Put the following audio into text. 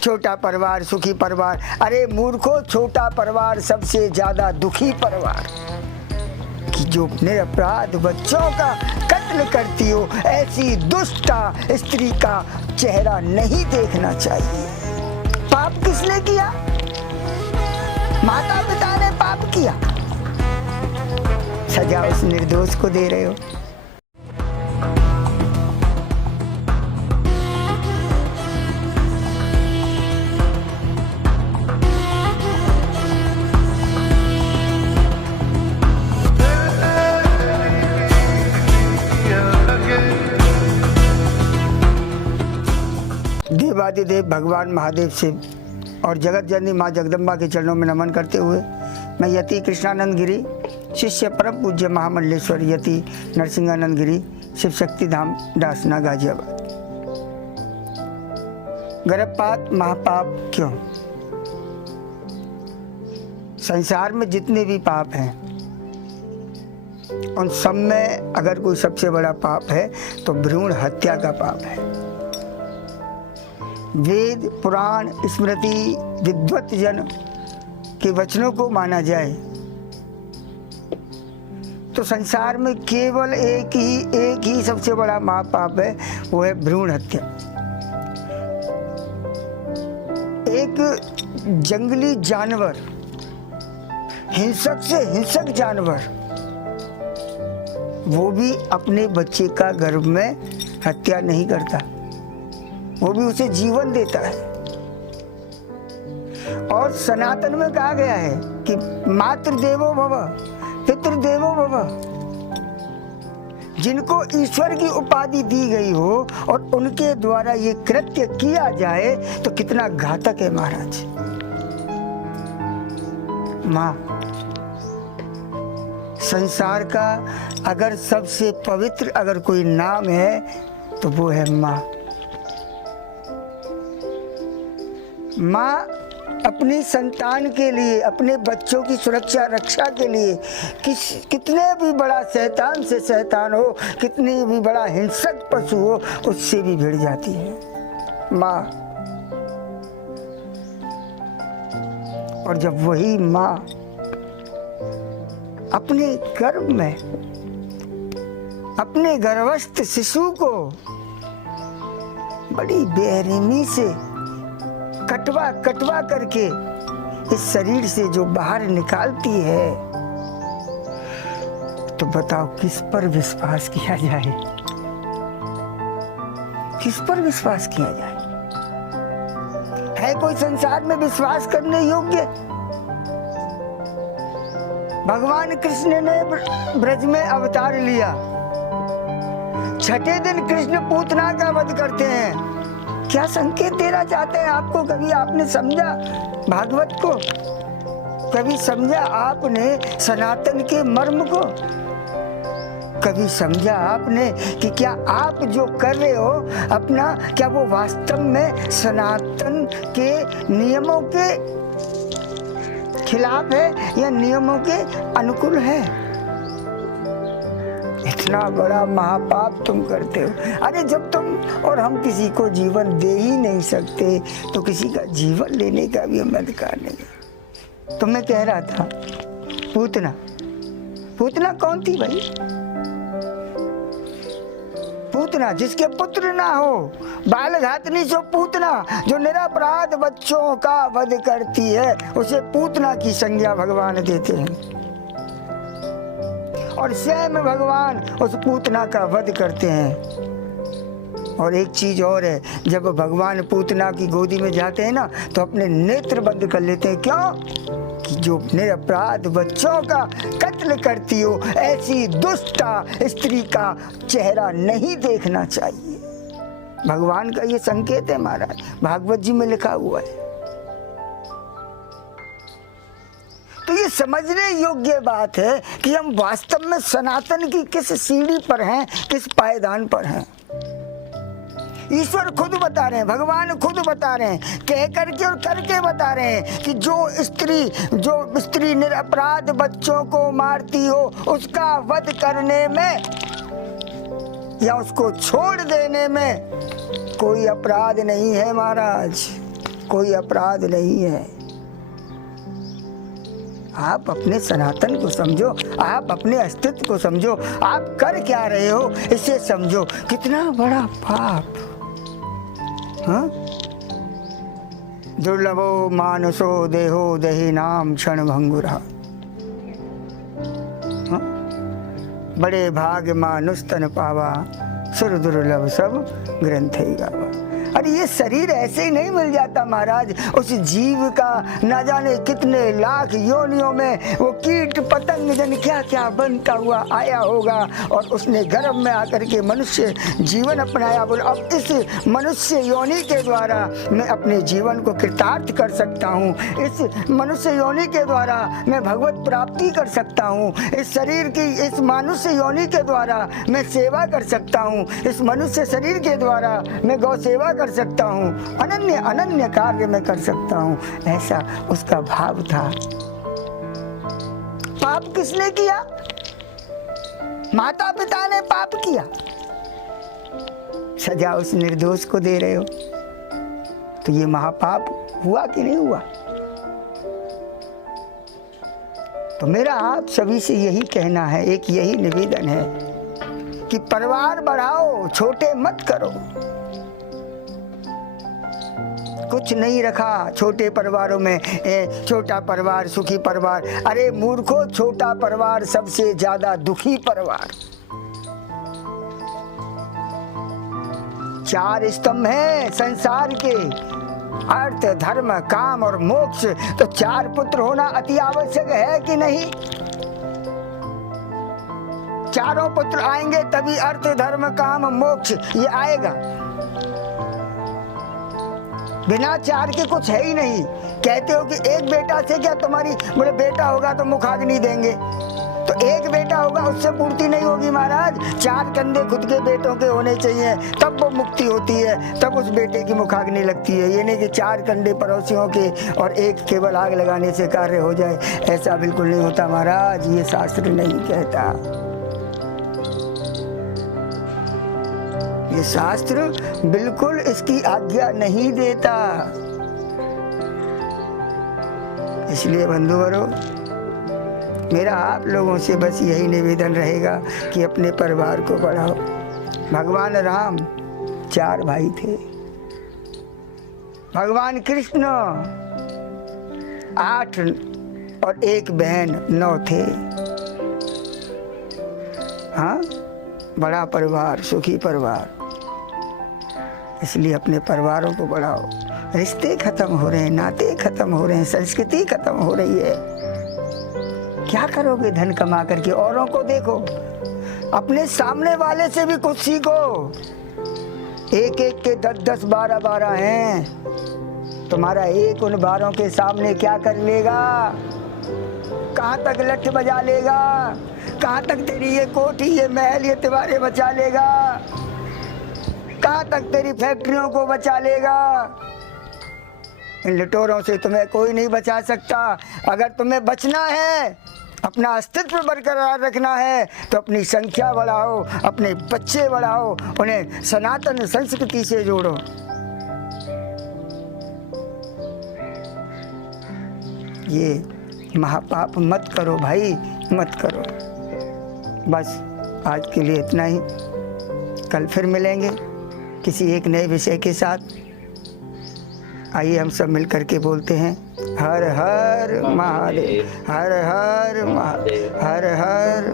छोटा परिवार सुखी परिवार। अरे मूर्खो, छोटा परिवार सबसे ज्यादा दुखी परिवार। कि जो निरपराध बच्चों का कत्ल करती हो, ऐसी दुष्टा स्त्री का चेहरा नहीं देखना चाहिए। पाप किसने किया? माता पिता ने पाप किया, सजा उस निर्दोष को दे रहे हो। देवादिदेव भगवान महादेव से और जगत जननी माँ जगदम्बा के चरणों में नमन करते हुए मैं यति कृष्णानंद गिरी, शिष्य परम पूज्य महामंडलेश्वर यति नरसिंहानंद गिरी, शिव शक्ति धाम डासना गाजियाबाद। गर्भपात महापाप क्यों? संसार में जितने भी पाप हैं उन सब में अगर कोई सबसे बड़ा पाप है तो भ्रूण हत्या का पाप है। वेद पुराण स्मृति विद्वत जन के वचनों को माना जाए तो संसार में केवल एक ही सबसे बड़ा महापाप है, वो है भ्रूण हत्या। एक जंगली जानवर, हिंसक से हिंसक जानवर, वो भी अपने बच्चे का गर्भ में हत्या नहीं करता, वो भी उसे जीवन देता है। और सनातन में कहा गया है कि मातृदेवो भव पितृदेवो भव। जिनको ईश्वर की उपाधि दी गई हो और उनके द्वारा ये कृत्य किया जाए तो कितना घातक है महाराज। माँ, संसार का अगर सबसे पवित्र अगर कोई नाम है तो वो है माँ। माँ अपनी संतान के लिए, अपने बच्चों की सुरक्षा रक्षा के लिए कितने भी बड़ा शैतान से शैतान हो, कितनी भी बड़ा हिंसक पशु हो, उससे भी भिड़ जाती है माँ। और जब वही माँ अपने गर्भ में अपने गर्भस्थ शिशु को बड़ी बेरहमी से कटवा करके इस शरीर से जो बाहर निकालती है, तो बताओ किस पर विश्वास किया जाए? किस पर विश्वास किया जाए? है कोई संसार में विश्वास करने योग्य? भगवान कृष्ण ने ब्रज में अवतार लिया, छठे दिन कृष्ण पूतना का वध करते हैं। क्या संकेत देना चाहते हैं आपको? कभी आपने समझा भागवत को? कभी समझा आपने सनातन के मर्म को? कभी समझा आपने कि क्या आप जो कर रहे हो अपना, क्या वो वास्तव में सनातन के नियमों के खिलाफ है या नियमों के अनुकूल है? इतना बड़ा महापाप तुम करते हो। अरे जब तुम और हम किसी को जीवन दे ही नहीं सकते तो किसी का जीवन लेने का भी हम अधिकार नहीं है। तो मैं कह रहा था पूतना, पूतना कौन थी भाई? पूतना जिसके पुत्र ना हो, बाल घातनी सो पूतना, जो निरपराध बच्चों का वध करती है उसे पूतना की संज्ञा भगवान देते हैं। और स्वयं भगवान उस पूतना का वध करते हैं। और एक चीज और है, जब भगवान पूतना की गोदी में जाते हैं ना तो अपने नेत्र बंद कर लेते हैं। क्यों? कि जो निरपराध बच्चों का कत्ल करती हो, ऐसी दुष्टा स्त्री का चेहरा नहीं देखना चाहिए। भगवान का ये संकेत है महाराज, भागवत जी में लिखा हुआ है। तो ये समझने योग्य बात है कि हम वास्तव में सनातन की किस सीढ़ी पर हैं, किस पायदान पर हैं। ईश्वर खुद बता रहे हैं, भगवान खुद बता रहे हैं, कह करके और करके बता रहे हैं कि जो स्त्री निरपराध बच्चों को मारती हो उसका वध करने में या उसको छोड़ देने में कोई अपराध नहीं है महाराज, कोई अपराध नहीं है। आप अपने सनातन को समझो, आप अपने अस्तित्व को समझो, आप कर क्या रहे हो इसे समझो। कितना बड़ा पाप। हाँ, दुर्लभो मानसो देहो दही नाम क्षण भंगुरा। हाँ? बड़े भाग्य मानुष तन पावा, सुर दुर्लभ सब ग्रंथ ही गावा। अरे ये शरीर ऐसे ही नहीं मिल जाता महाराज। उस जीव का न जाने कितने लाख योनियों में वो कीट पतंग जन क्या क्या बनता हुआ आया होगा और उसने गर्भ में आकर के मनुष्य जीवन अपनाया। बोल अब इस मनुष्य योनि के द्वारा मैं अपने जीवन को कृतार्थ कर सकता हूँ। इस मनुष्य योनि के द्वारा मैं भगवत प्राप्ति कर सकता हूँ। इस शरीर की इस मनुष्य योनि के द्वारा मैं सेवा कर सकता हूँ। इस मनुष्य शरीर के द्वारा मैं गौ सेवा कर सकता हूँ। अनन्य अनन्य कार्य मैं कर सकता हूँ। ऐसा उसका भाव था। पाप किसने किया? माता पिता ने पाप किया। सजा उस निर्दोष को दे रहे हो तो ये महापाप हुआ कि नहीं हुआ? तो मेरा आप सभी से यही कहना है, एक यही निवेदन है कि परिवार बढ़ाओ, छोटे मत करो। कुछ नहीं रखा छोटे परिवारों में। छोटा परिवार सुखी परिवार। अरे मूर्खो, छोटा परिवार सबसे ज्यादा दुखी परिवार। 4 स्तंभ हैं संसार के, अर्थ धर्म काम और मोक्ष। तो 4 पुत्र होना अति आवश्यक है कि नहीं? चारों पुत्र आएंगे तभी अर्थ धर्म काम मोक्ष ये आएगा। बिना 4 के कुछ है ही नहीं। कहते हो कि एक बेटा से क्या तुम्हारी, बोले बेटा होगा तो मुखाग्नि देंगे। तो एक बेटा होगा उससे पूर्ति नहीं होगी महाराज। 4 कंधे खुद के बेटों के होने चाहिए, तब वो मुक्ति होती है, तब उस बेटे की मुखाग्नि लगती है। ये नहीं कि 4 कंधे पड़ोसियों के और एक केवल आग लगाने से कार्य हो जाए। ऐसा बिल्कुल नहीं होता महाराज, ये शास्त्र नहीं कहता। ये शास्त्र बिल्कुल इसकी आज्ञा नहीं देता। इसलिए बंधुवरों, मेरा आप लोगों से बस यही निवेदन रहेगा कि अपने परिवार को बढ़ाओ। भगवान राम 4 भाई थे, भगवान कृष्ण 8 और 1 बहन 9 थे। हाँ, बड़ा परिवार, सुखी परिवार। इसलिए अपने परिवारों को बढ़ाओ। रिश्ते खत्म हो रहे हैं, नाते खत्म हो रहे हैं, संस्कृति खत्म हो रही है। क्या करोगे धन कमा करके? औरों को देखो, अपने सामने वाले से भी कुछ सीखो। एक एक के 10-10, 12-12 हैं। तुम्हारा एक उन 12 के सामने क्या कर लेगा? कहाँ तक लठ बजा लेगा? कहाँ तक तेरी ये कोठी, ये महल, ये दीवारें बचा लेगा? कहाँ तक तेरी फैक्ट्रियों को बचा लेगा? इन लटोरों से तुम्हें कोई नहीं बचा सकता। अगर तुम्हें बचना है, अपना अस्तित्व बरकरार रखना है, तो अपनी संख्या बढ़ाओ, अपने बच्चे बढ़ाओ, उन्हें सनातन संस्कृति से जोड़ो। ये महापाप मत करो भाई, मत करो। बस आज के लिए इतना ही। कल फिर मिलेंगे किसी एक नए विषय के साथ। आइए हम सब मिल करके बोलते हैं, हर हर महादेव, हर हर महादेव, हर हर।